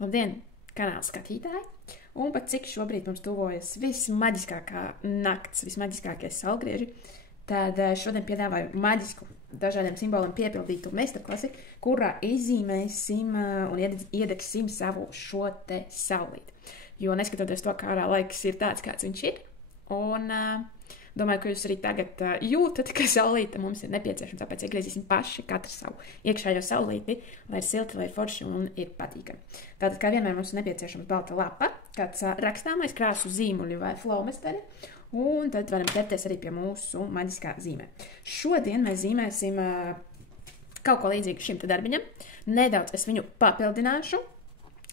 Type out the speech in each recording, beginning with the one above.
Labdien, kanāla skatītāji! Un pat cik šobrīd mums tuvojas vismaģiskākā nakts, vismaģiskākie saulgrieži, tad šodien piedāvāju maģisku, dažādiem simboliem piepildītu meistarklasi, kurā izzīmēsim un iedegsim savu šo te saulīti. Jo neskatoties to, kā ārā laiks ir tāds, kāds viņš ir, un domāju, ka jūs arī tagad jūtat, ka saulīte mums ir nepieciešama, tāpēc iegriezīsim paši katru savu iekšējo saulīti, lai ir silti, lai ir forši un ir patīkami. Tātad, kā vienmēr, mums ir nepieciešama balta lapa, kāds rakstāmais krāsu zīmuļi vai flomasteri, un tad varam ķerties arī pie mūsu maģiskā zīmē. Šodien mēs zīmēsim kaut ko līdzīgu šim te darbiņam. Nedaudz es viņu papildināšu.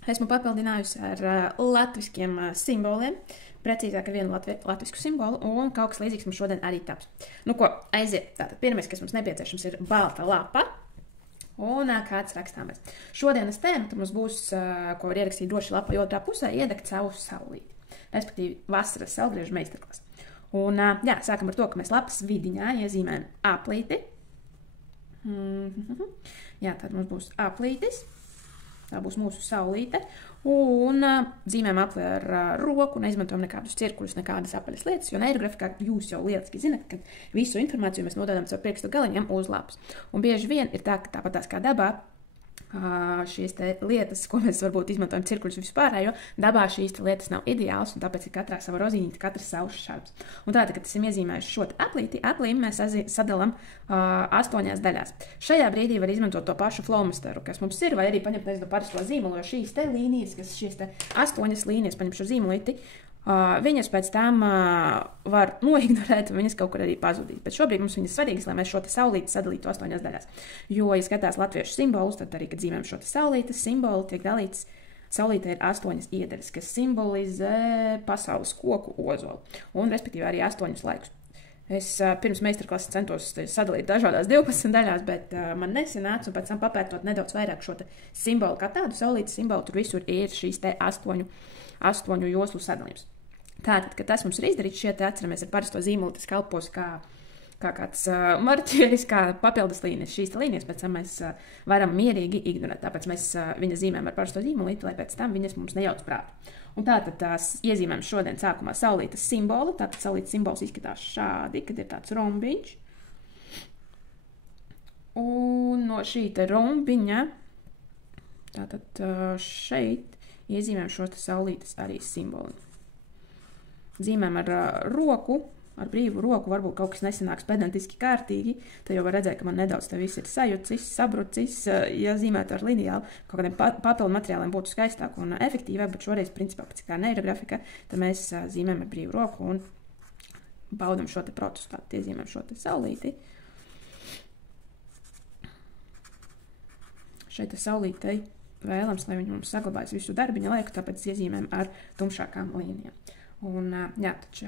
Esmu papildinājusi ar latviskiem simboliem, precīzāk ar vienu latvisku simbolu, un kaut kas līdzīgs mums šodien arī taps. Nu ko, aiziet. Tātad pirmais, kas mums nepieciešams, ir balta lapa un kāds rakstāmais. Šodienas tēma mums būs, ko var ierakstīt droši lapa otrā pusē, iedegt savu saulīti. Respektīvi, vasaras saulgriežu meistarklasi. Un jā, sākam ar to, ka mēs lapas vidiņā iezīmējam aplīti. Jā, tad mums būs aplītis. Tā būs mūsu saulīte. Un zīmējam apli ar roku, neizmantojam nekādus cirkuļus, nekādas apaļas lietas, jo neirografikā jūs jau lieliski zinat, ka visu informāciju mēs nododam caur pirkstu galiņiem uz lapas. Un bieži vien ir tā, ka tāpatās kā dabā, šīs te lietas, ko mēs varbūt izmantojam cirkuļus vispārējo, dabā šīs te lietas nav ideāls, un tāpēc ir katrā sava rozīnīte, katrs savs šāds. Un tātad, kad esam iezīmējuši šo aplīti mēs sadalam 8 daļās. Šajā brīdī var izmantot to pašu flomasteru, kas mums ir, vai arī paņemt nezinu parasto zīmolu, jo šīs te līnijas, kas šīs te 8 līnijas paņem šo zīmolīti, viņas pēc tam var noignorēt, un viņas kaut kur arī pazudīt. Bet šobrīd mums viņas svarīgas, lai mēs šo te saulīti sadalītu 8 daļās. Jo, ja skatās latviešu simbolus, tad arī, kad zīmējam šo te saulītes simbolu, tiek dalīts, saulītē ir 8 iedaļas, kas simbolizē pasaules koku ozolu, un respektīvi arī 8 laikus. Es pirms meistarklases centos sadalīt dažādās 12 daļās, bet man nesanāca, un pēc tam papētot nedaudz vairāk šo te simbolu kā tādu saulītes simbolu, tur visur ir šīs te 8 joslu sadalījums. Tātad, kad tas mums ir izdarīts, šie te atceramies ar parasto zīmolu, tas kalpos kā kāds marķieris, kā papildus līnijas. Šīs te līnijas pēc tam mēs varam mierīgi ignorēt, tāpēc mēs viņas zīmējam ar parasto zīmolīti, lai pēc tam viņas mums nejauc prātu. Un tātad tās iezīmējam šodien sākumā saulītes simbolu, tātad saulītes simbols izskatās šādi, kad ir tāds rombiņš. Un no šī te rombiņa, tātad šeit iezīmējam šo te saulītes arī simbolu. Zīmējam ar roku, ar brīvu roku, varbūt kaut kas nesanāks pedantiski kārtīgi, tad jau var redzēt, ka man nedaudz te viss ir sajucis, sabrucis, ja zīmētu ar lineālu, kaut kādiem papildu materiāliem būtu skaistāk un efektīvāk, bet šoreiz, principā, pēc kā neirografika, tad mēs zīmējam ar brīvu roku un baudam šo te procesu, tātad iezīmējam šo te saulīti. Šeit te saulītei vēlams, lai viņi mums saglabājas visu darbiņa laiku, tāpēc iezīmējam ar tumšākām līnijām. Un jā, tad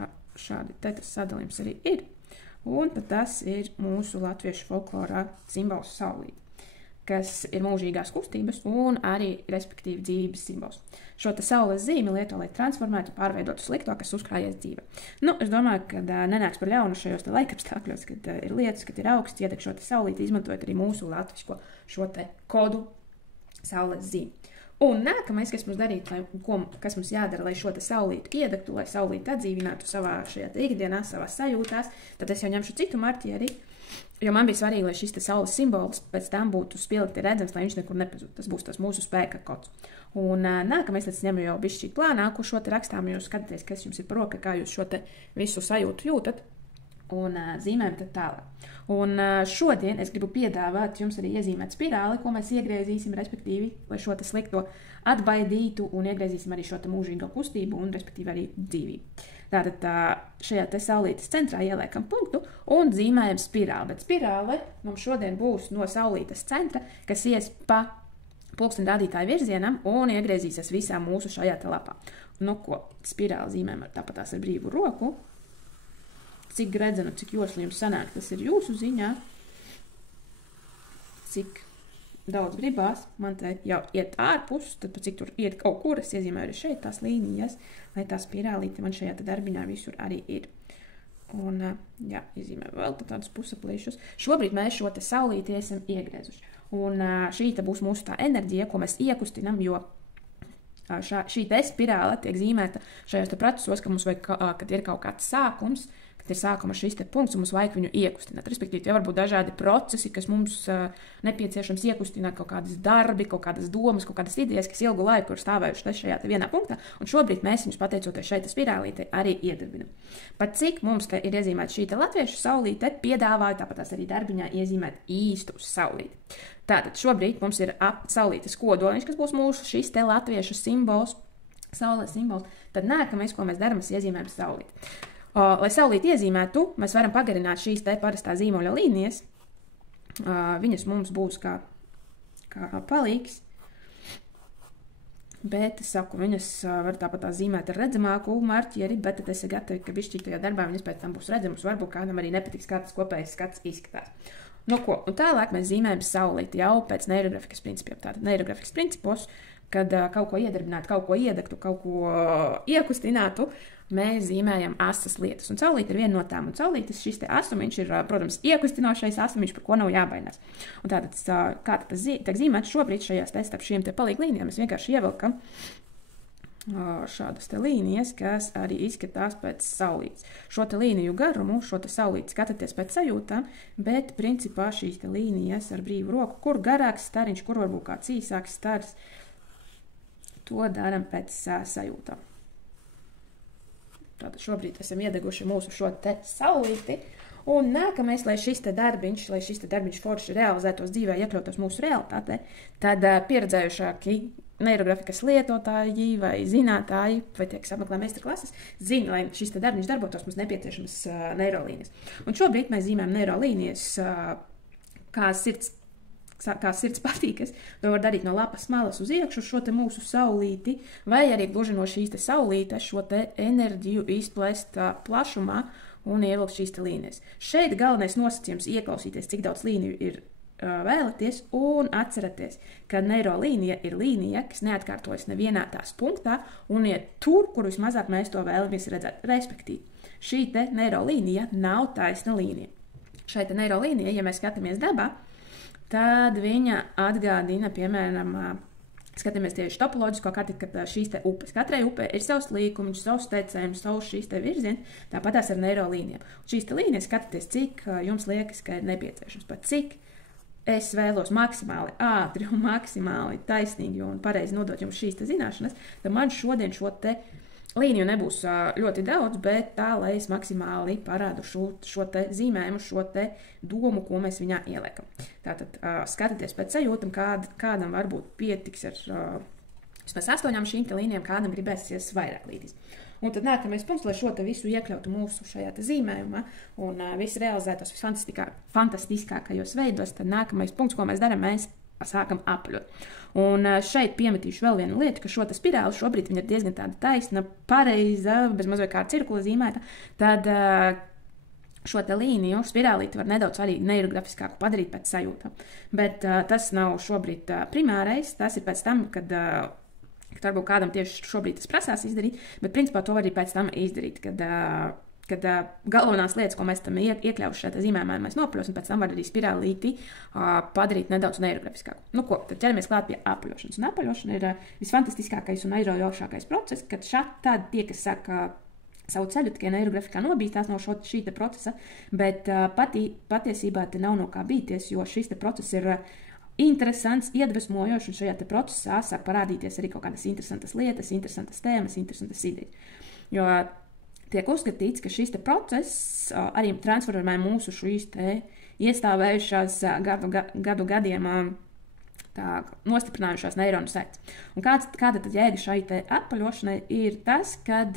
šādi te tas sadalījums arī ir. Un tad tas ir mūsu latviešu folklorā simbols saulīte, kas ir mūžīgās kustības un arī, respektīvi, dzīvības simbols. Šo te saules zīmi lieto, lai transformētu, pārveidotu slikto, kas uzkrājies dzīve. Nu, es domāju, ka nenāks par ļaunu šajos te laikapstākļos, kad ir lietas, kad ir augsts, iedeg šo te saulīti, izmantojot arī mūsu latvisko šo te kodu saules zīmi. Un nākamais, kas mums darīt, kas mums jādara, lai šo te saulīti iedegtu, lai saulīti atdzīvinātu savā šajā te ikdienā, savās sajūtās, tad es jau ņemšu citu marķieri, jo man bija svarīgi, lai šis te saules simbols pēc tam būtu spilgti redzams, lai viņš nekur nepazūd. Tas būs tas mūsu spēka kods. Un nākamais, tad es ņemu jau bišķīt plānāku šo te rakstām, jūs skatāties, kas jums ir par roka, kā jūs šo te visu sajūtu jūtat. Un zīmējam tad tālāk. Un šodien es gribu piedāvāt jums arī iezīmēt spirāli, ko mēs iegriezīsim, respektīvi, lai šo te slikto atbaidītu un iegriezīsim arī šo te mūžīgo kustību un, respektīvi, arī dzīvību. Tātad šajā te saulītes centrā ieliekam punktu un zīmējam spirāli, bet spirāle mums šodien būs no saulītes centra, kas ies pa pulksteņa rādītāju virzienam un iegriezīsies visā mūsu šajā te lapā. Nu ko, spirāli zīmējam tāpatās ar brīvu roku. Cik redzenu, cik josli jums sanāk, tas ir jūsu ziņā. Cik daudz gribās, man te jau iet ārpus, tad cik tur iet kaut kur, es iezīmēju arī šeit tās līnijas, lai tā spirālīte man šajā te darbiņā visur arī ir. Un, jā, iezīmēju vēl tādus pusaplīšus. Šobrīd mēs šo te saulīti esam iegriezuši. Un šī te būs mūsu tā enerģija, ko mēs iekustinam, jo šī te spirāle tiek zīmēta šajos te procesos, ka mums vajag, kad ir kaut kāds sākums, kad ir sākuma šis te punkts, un mums vajag viņu iekustināt. Respektīvi, tie var būt dažādi procesi, kas mums nepieciešams iekustināt, kaut kādas darbi, kaut kādas domas, kaut kādas idejas, kas ilgu laiku ir stāvējuši šajā te vienā punktā, un šobrīd mēs viņus, pateicoties šeit spirālīte, arī iedarbinam. Pat cik mums te ir iezīmēta šī te latviešu saulīte, piedāvāju tāpat tās arī darbiņā iezīmēt īstu saulīti. Tātad šobrīd mums ir saulītes kodoliņš, kas būs mūsu šis te latviešu simbols, saules simbols. Tad nākamais, ko mēs darām, mēs iezīmējam saulīti. Lai saulīti iezīmētu, mēs varam pagarināt šīs te parastā zīmoļa līnijas. Viņas mums būs kā palīgs. Bet, es saku, viņas var tāpat tā zīmēt ar redzamāku marķieri, bet tad es esmu gatavi, ka bišķītajā darbā viņas pēc tam būs redzamas. Varbūt kādam arī nepatiks, kā tas kopējais skats izskatās. Nu ko, un tālāk mēs zīmējam saulīti jau pēc neirografikas principiem. Tātad neirografikas principos, kad kaut ko iedarbinātu, kaut ko iedegtu, kaut ko iekustinātu, mēs zīmējam asas lietas. Un saulīte ir viena no tām. Un saulītes šis te asumiņš ir, protams, iekustinošais asumiņš, par ko nav jābaidās. Un tātad, kā tas tiek zīmēts šobrīd šajās te starp šiem te palīglīnijām, mēs vienkārši ievelkam šādas te līnijas, kas arī izskatās pēc saulītes. Šo te līniju garumu, šo te saulīti skatāties pēc sajūtām, bet principā šīs te līnijas ar brīvu roku, kur garāks stariņš, kur varbūt kāds īsāks stars, to daram pēc sajūtām. Tātad šobrīd esam iedeguši mūsu šo te saulīti, un nākamais, lai šis te darbiņš forši realizētos dzīvē, iekļautos mūsu realitātē, tad pieredzējušāki neirografikas lietotāji vai zinātāji, vai tie, kas apmeklē meistarklases, zina, lai šis te darbiņš darbotos, mums nepieciešamas neirolīnijas. Un šobrīd mēs zīmējam neirolīnijas kā sirds patīkas. To var darīt no lapas malas uz iekšu šo te mūsu saulīti, vai arī gluži no šīs te saulītes šo te enerģiju izplest plašumā un ievilkt šīs te līnijas. Šeit galvenais nosacījums ieklausīties, cik daudz līniju ir vēlaties, un atceraties, ka neirolīnija ir līnija, kas neatkārtojas nevienā tās punktā un iet tur, kur vismazāk mēs to vēlamies redzēt. Respektīvi, šī te neirolīnija nav taisna līnija. Šai te neirolīnija, ja mēs skatāmies dabā, tad viņa atgādina, piemēram, skatāmies tieši topoloģisko karti, kad šīs te upes. Katrai upē ir savs līkumiņš, savs teicējums, savs šīs te virziens, tāpatās ar neirolīnijām. Šīs te līnijas skatāties, cik jums liekas, ka ir nepieciešams, pat cik es vēlos maksimāli ātri un maksimāli taisnīgi un pareizi nodot jums šīs te zināšanas, tad man šodien šo te līniju nebūs ļoti daudz, bet tā, lai es maksimāli parādu šo te zīmējumu, šo te domu, ko mēs viņā ieliekam. Tātad skatieties pēc sajūtam, kādam varbūt pietiks ar vismaz 8 šīm te līnijām, kādam gribēsies vairāk līdīs. Un tad nākamais punkts, lai šo te visu iekļautu mūsu šajā te zīmējumā un visu realizētos visfantastiskākajos veidos, tad nākamais punkts, ko mēs darām, mēs sākam apaļot. Un šeit piemetīšu vēl vienu lietu, ka šo te spirāli šobrīd viņa ir diezgan tāda taisna, pareiza, bez mazliet kā cirkula zīmēta, tad šo te līniju spirālīti var nedaudz arī neirografiskāku padarīt pēc sajūtām. Bet tas nav šobrīd primārais, tas ir pēc tam, kad varbūt kādam tieši šobrīd tas prasās izdarīt, bet principā to var arī pēc tam izdarīt, kad galvenās lietas, ko mēs tam iekļaušu šajā zīmējumā, mēs nopaļosim, pēc tam var arī spirālīti padarīt nedaudz neirografiskāku. Nu ko, tad ķeramies klāt pie apaļošanas. Un apaļošana ir visfantastiskākais un aizraujošākais process, kad tādi tie, kas saka savu ceļu, tikai neirografikā nobīstās no šī te procesa, bet patiesībā te nav no kā bīties, jo šis te process ir interesants, iedvesmojošs, un šajā te procesā sāk parādīties arī kaut kādas interesantas lietas, interesantas tēmas, interesantas idejas. Jo tiek uzskatīts, ka šis te process arī transformē mūsu šīs te iestāvējušās gadu gadiem nostiprinājušās neironu sēktas. Un kāda tad jēga šai te apaļošanai ir tas, kad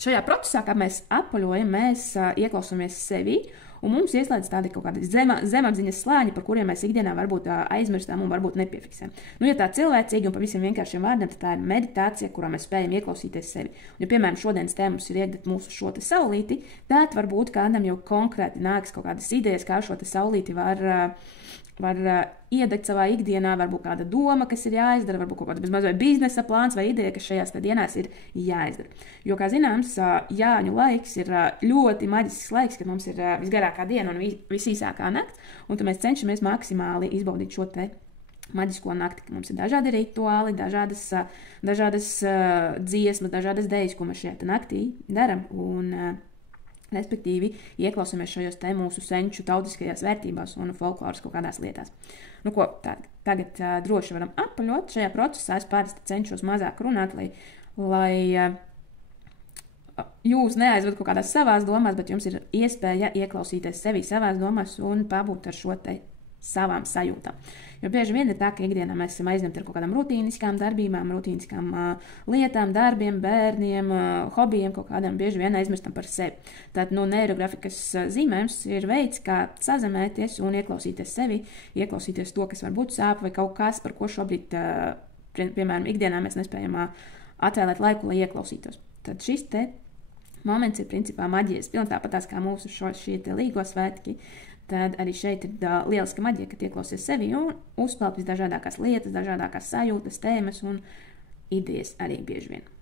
šajā procesā, kā mēs apaļojam, mēs ieklausāmies sevi, un mums ieslēdz tādi kaut kādi zemapziņas slāņi, par kuriem mēs ikdienā varbūt aizmirstam un varbūt nepiefiksējam. Nu, ja tā cilvēcīgi un pavisam vienkāršiem vārdiem, tad tā ir meditācija, kurā mēs spējam ieklausīties sevi. Un, ja, piemēram, šodienas tēmas ir iegūt mūsu šo te saulīti, tad varbūt kādam jau konkrēti nāks kaut kādas idejas, kā šo te saulīti var iedegt savā ikdienā, varbūt kāda doma, kas ir jāizdara, varbūt kaut kāda bezmazliet biznesa plāns vai ideja, kas šajās dienās ir jāizdara. Jo, kā zināms, Jāņu laiks ir ļoti maģisks laiks, kad mums ir visgarākā diena un visīsākā nakts, un tad mēs cenšamies maksimāli izbaudīt šo te maģisko nakti, ka mums ir dažādi rituāli, dažādas dziesmas, dažādas dēļas, ko mēs šajā naktī daram, un respektīvi ieklausāmies šajos te mūsu senču tautiskajās vērtībās un folkloras kaut kādās lietās. Nu, ko tagad droši varam apaļot šajā procesā. Es parasti cenšos mazāk runāt, lai jūs neaizvedat kaut kādās savās domās, bet jums ir iespēja ieklausīties sevi savās domās un pabūt ar šo te savām sajūtām. Jo bieži vien ir tā, ka ikdienā mēs esam aizņemti ar kaut kādām rutīniskām darbībām, rutīniskām lietām, darbiem, bērniem, hobijiem, kaut kādiem, bieži vien aizmirstam par sevi. Tad neirografikas zīmējums ir veids, kā sazemēties un ieklausīties sevi, ieklausīties to, kas varbūt sāp vai kaut kas, par ko šobrīd, piemēram, ikdienā mēs nespējam atvēlēt laiku, lai ieklausītos. Tad šis te moments ir principā maģijas pilns, tāpatās kā mūsu šie te līgo svētki. Tad arī šeit ir lieliska maģija, ka ieklausies sevi un uzpeld visdažādākās lietas, dažādākās sajūtas, tēmas un idejas arī bieži vien.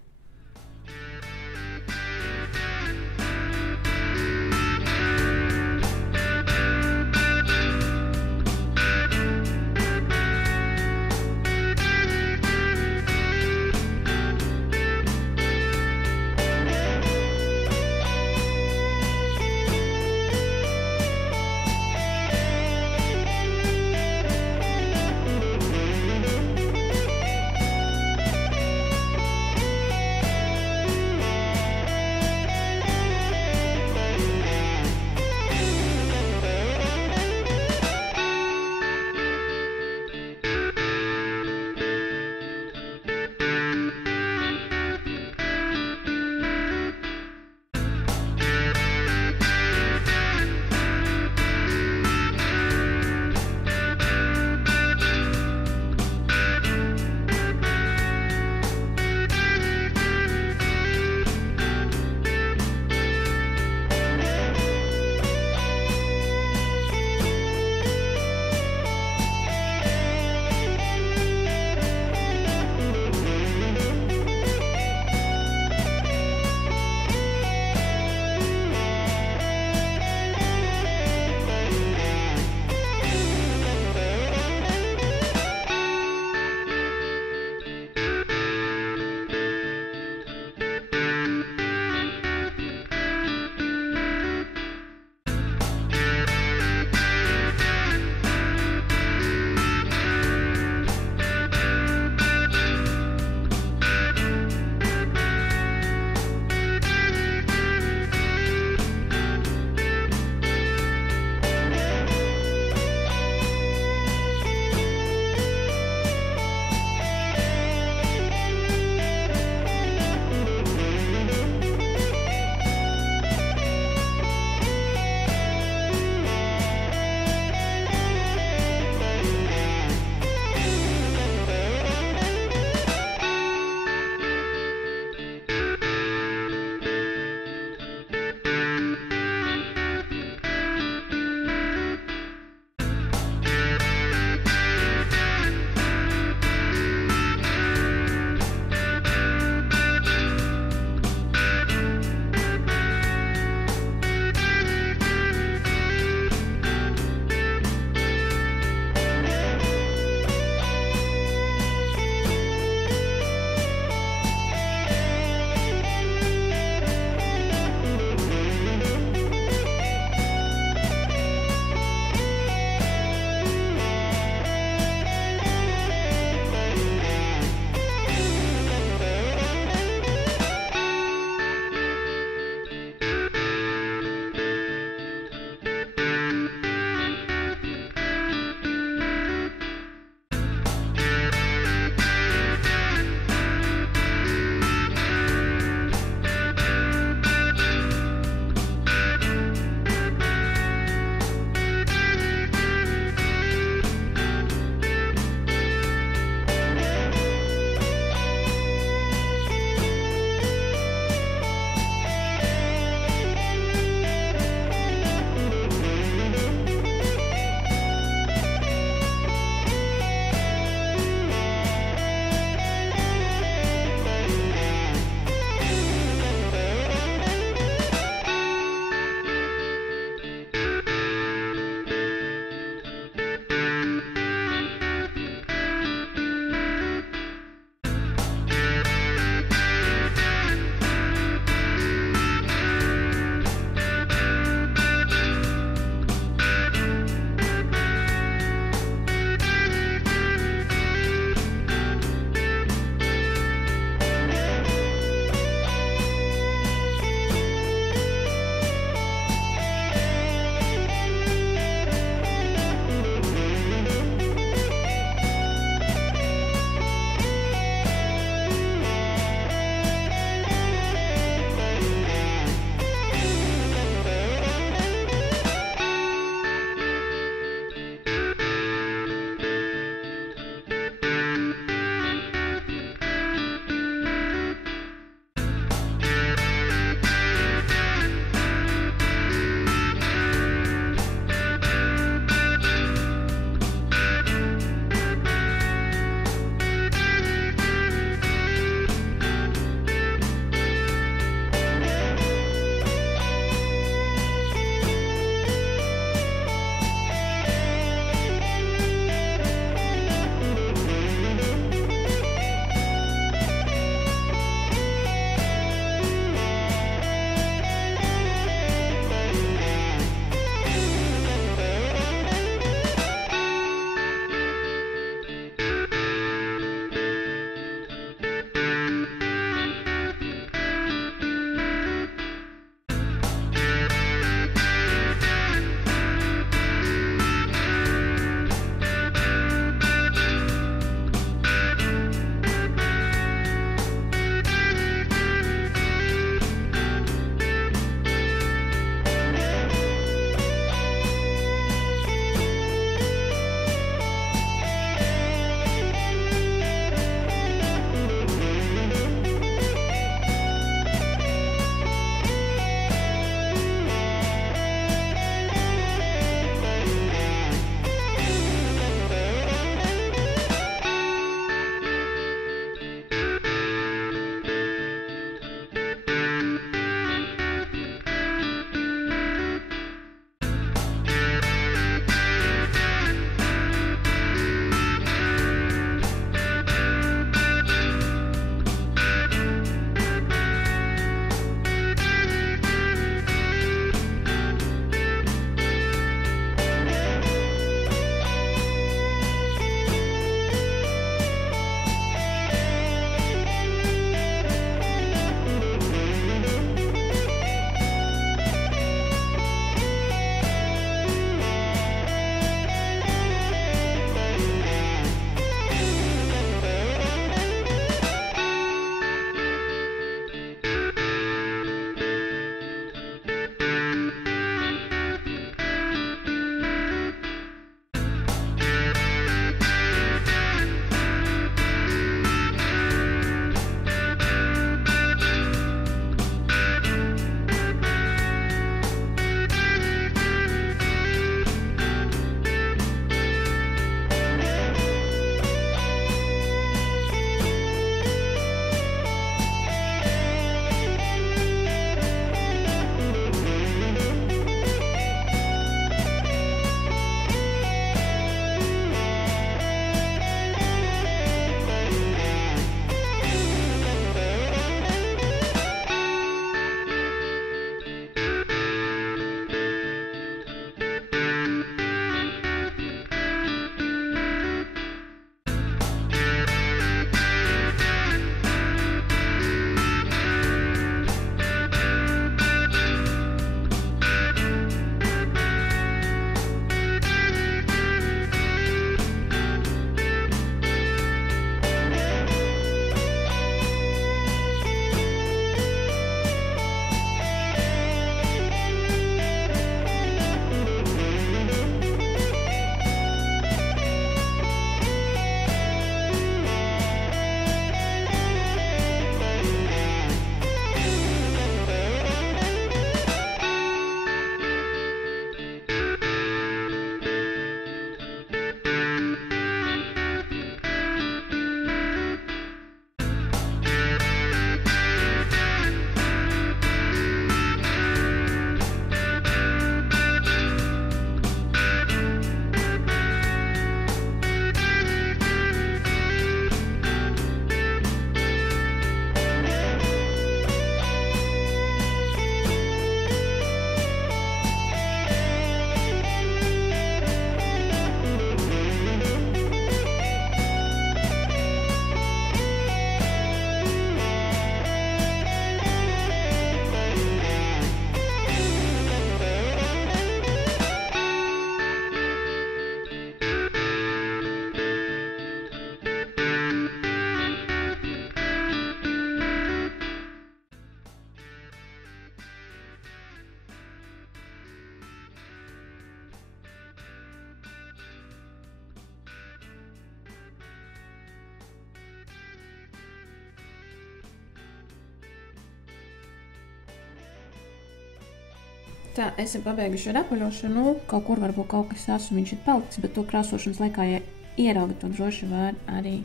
Tā, esam pabeiguši ar apaļošanu. Kaut kur varbūt kaut kas asumiņš ir palicis, bet to krāsošanas laikā, ja ieraugat, to droši var arī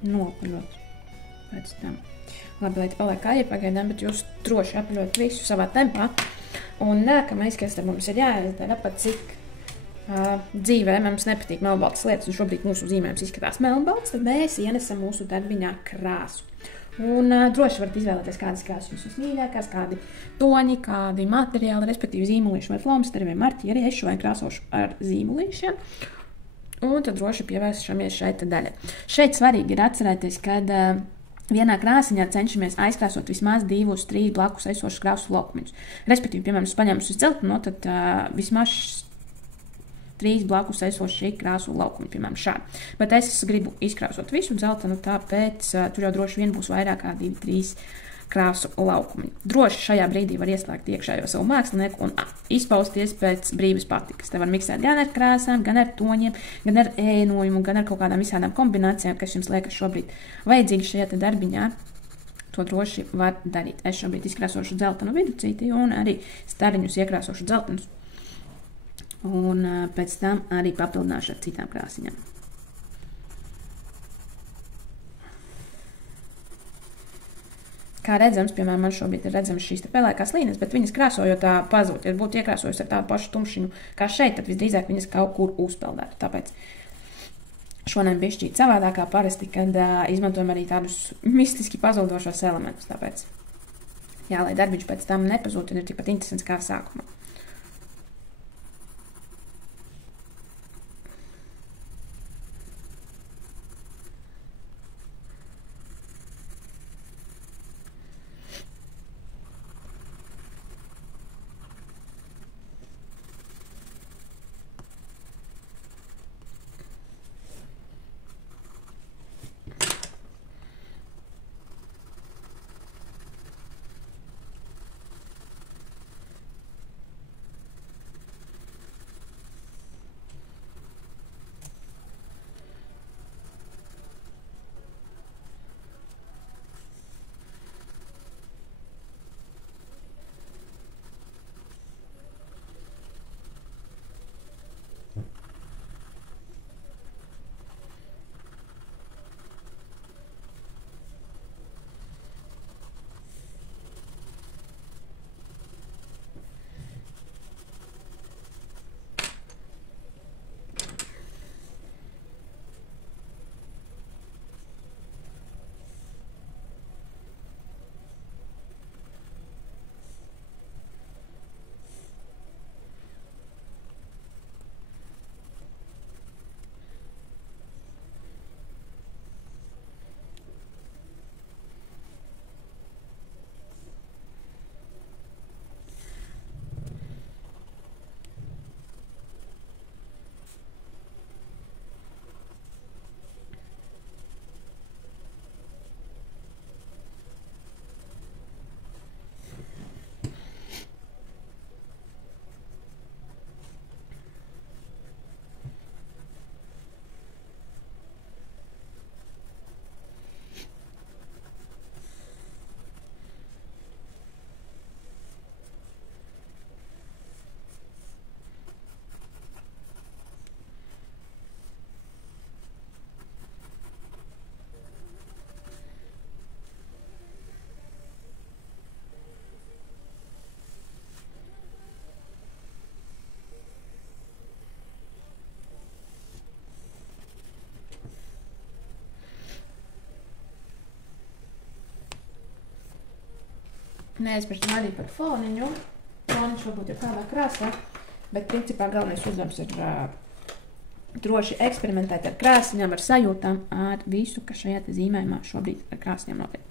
nopaļot pēc tam. Labi, lai te paliek kā ir pagaidām, bet jūs droši apaļot visu savā tempā. Un nākamais, kas te mums ir jāizdara, pat cik dzīvē mums nepatīk melnbaltas lietas, un šobrīd mūsu zīmējums izskatās melnbalts, tad mēs ienesam mūsu darbiņā krāsu. Un droši varat izvēlēties, kādas krāsas jūs mīļākās, kādi toņi, kādi materiāli, respektīvi zīmolīši vai flomasteri vai marķi. Arī es šodien krāsošu ar zīmolīšiem. Un tad droši pievēršamies šai daļai. Šeit svarīgi ir atcerēties, kad vienā krāsiņā cenšamies aizkrāsot vismaz 2-3 blakus esošus krāsu laukumiņus. Respektīvi, piemēram, es paņēmu uz dzeltenu, tad vismaz 3 blakus esoši krāsu laukumi, piemēram, šādi. Bet es gribu izkrāsot visu dzeltenu, tāpēc tur jau droši vien būs vairāk kā 2-3 krāsu laukumi. Droši šajā brīdī var ieslēgt iekšējo savu mākslinieku un izpausties pēc brīvas patikas. Te var miksēt gan ar krāsām, gan ar toņiem, gan ar ēnojumu, gan ar kaut kādām visādām kombinācijām, kas jums liekas šobrīd vajadzīgi šajā te darbiņā. To droši var darīt. Es šobrīd izkrāsošu dzeltenu viducīti un arī stariņus iekrāsošu dzeltenus. Un pēc tam arī papildināšu ar citām krāsiņām. Kā redzams, piemēram, man šobrīd ir redzamas šīs te pelēkās līnijas, bet viņas krāsojot tā pazūd. Ja būtu iekrāsojis ar tādu pašu tumšiņu kā šeit, tad visdrīzāk viņas kaut kur uzpeldētu. Tāpēc šodien bišķīt savādākā parasti, kad izmantojam arī tādus mistiski pazūdošos elementus. Tāpēc, jā, lai darbiņš pēc tam nepazūd, tad ir tikpat interesants kā sākumā. Neaizmirst arī par foniņu. Foniņš varbūt ir kādā krāsā, bet principā galvenais uzdevums ir droši eksperimentēt ar krāsiņām, ar sajūtām, ar visu, kas šajā te zīmējumā šobrīd ar krāsiņām notiek.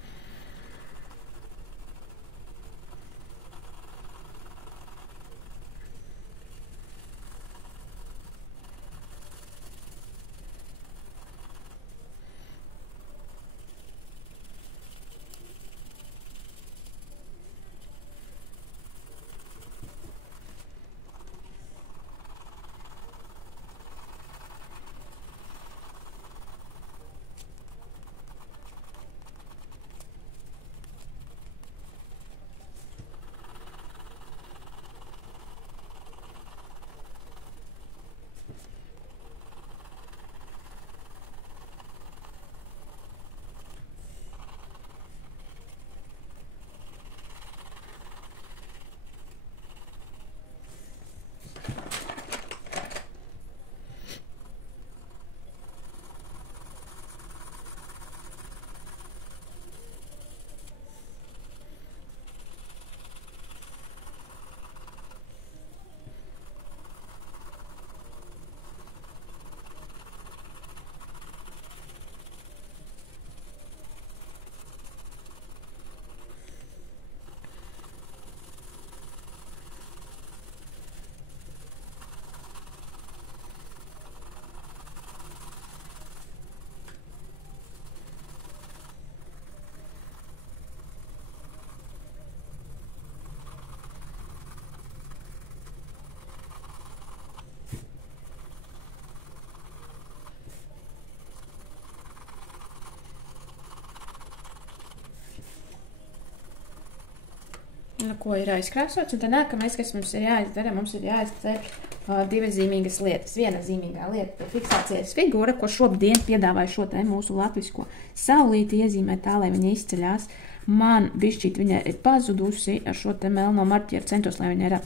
ko ir aizkrāsots. Un tad nākamais, kas mums ir jāizdara, mums ir jāizdara divas zīmīgas lietas. Viena zīmīgā lieta ir fiksācijas figūra, ko šodien piedāvāju šo te mūsu latvisko saulīti iezīmēt tā, lai viņa izceļās. Man bišķīt viņa ir pazudusi ar šo te melno marķieru, centos, lai viņa ir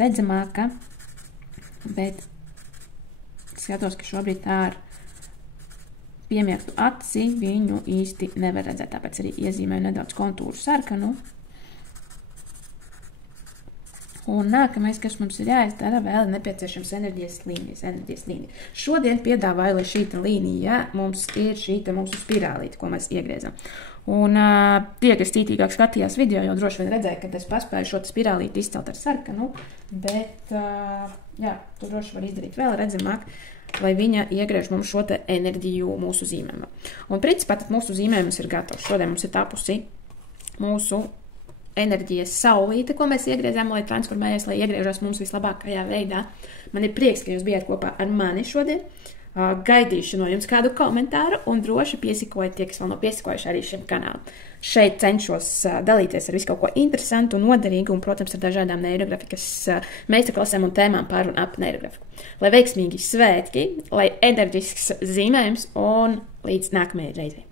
redzamāka, bet skatos, ka šobrīd tā ar piemērtu aci viņu īsti nevar redzēt, tāpēc arī iezīmēju nedaudz kontūru sarkanu. Un nākamais, kas mums ir jāizdara, vēl ir nepieciešams enerģijas līnija. Šodien piedāvāju, lai šīta līnija mums ir šīta mūsu spirālīte, ko mēs iegriezam. Un tie, kas cītīgāk skatījās video, jau droši vien redzēja, ka es paspēju šo spirālīti izcelt ar sarkanu, bet, jā, to droši var izdarīt vēl redzamāk, lai viņa iegriež mums šo te enerģiju mūsu zīmēm. Un principā tad mūsu zīmējums ir gatavs. Šodien mums ir tapusi mūsu enerģijas saulīte, ko mēs iegriezām, lai transformējas, lai iegriežas mums vislabākajā veidā. Man ir prieks, ka jūs bijāt kopā ar mani šodien. Gaidīšu no jums kādu komentāru un droši piesikojiet tie, kas vēl nav piesikojuši arī šim kanālam. Šeit cenšos dalīties ar visu kaut ko interesantu un noderīgu un, protams, ar dažādām neirografikas meistarklasēm un tēmām par un ap neirografiku. Lai veiksmīgi svētki, lai enerģisks zīmējums un līdz nākamajai reizei.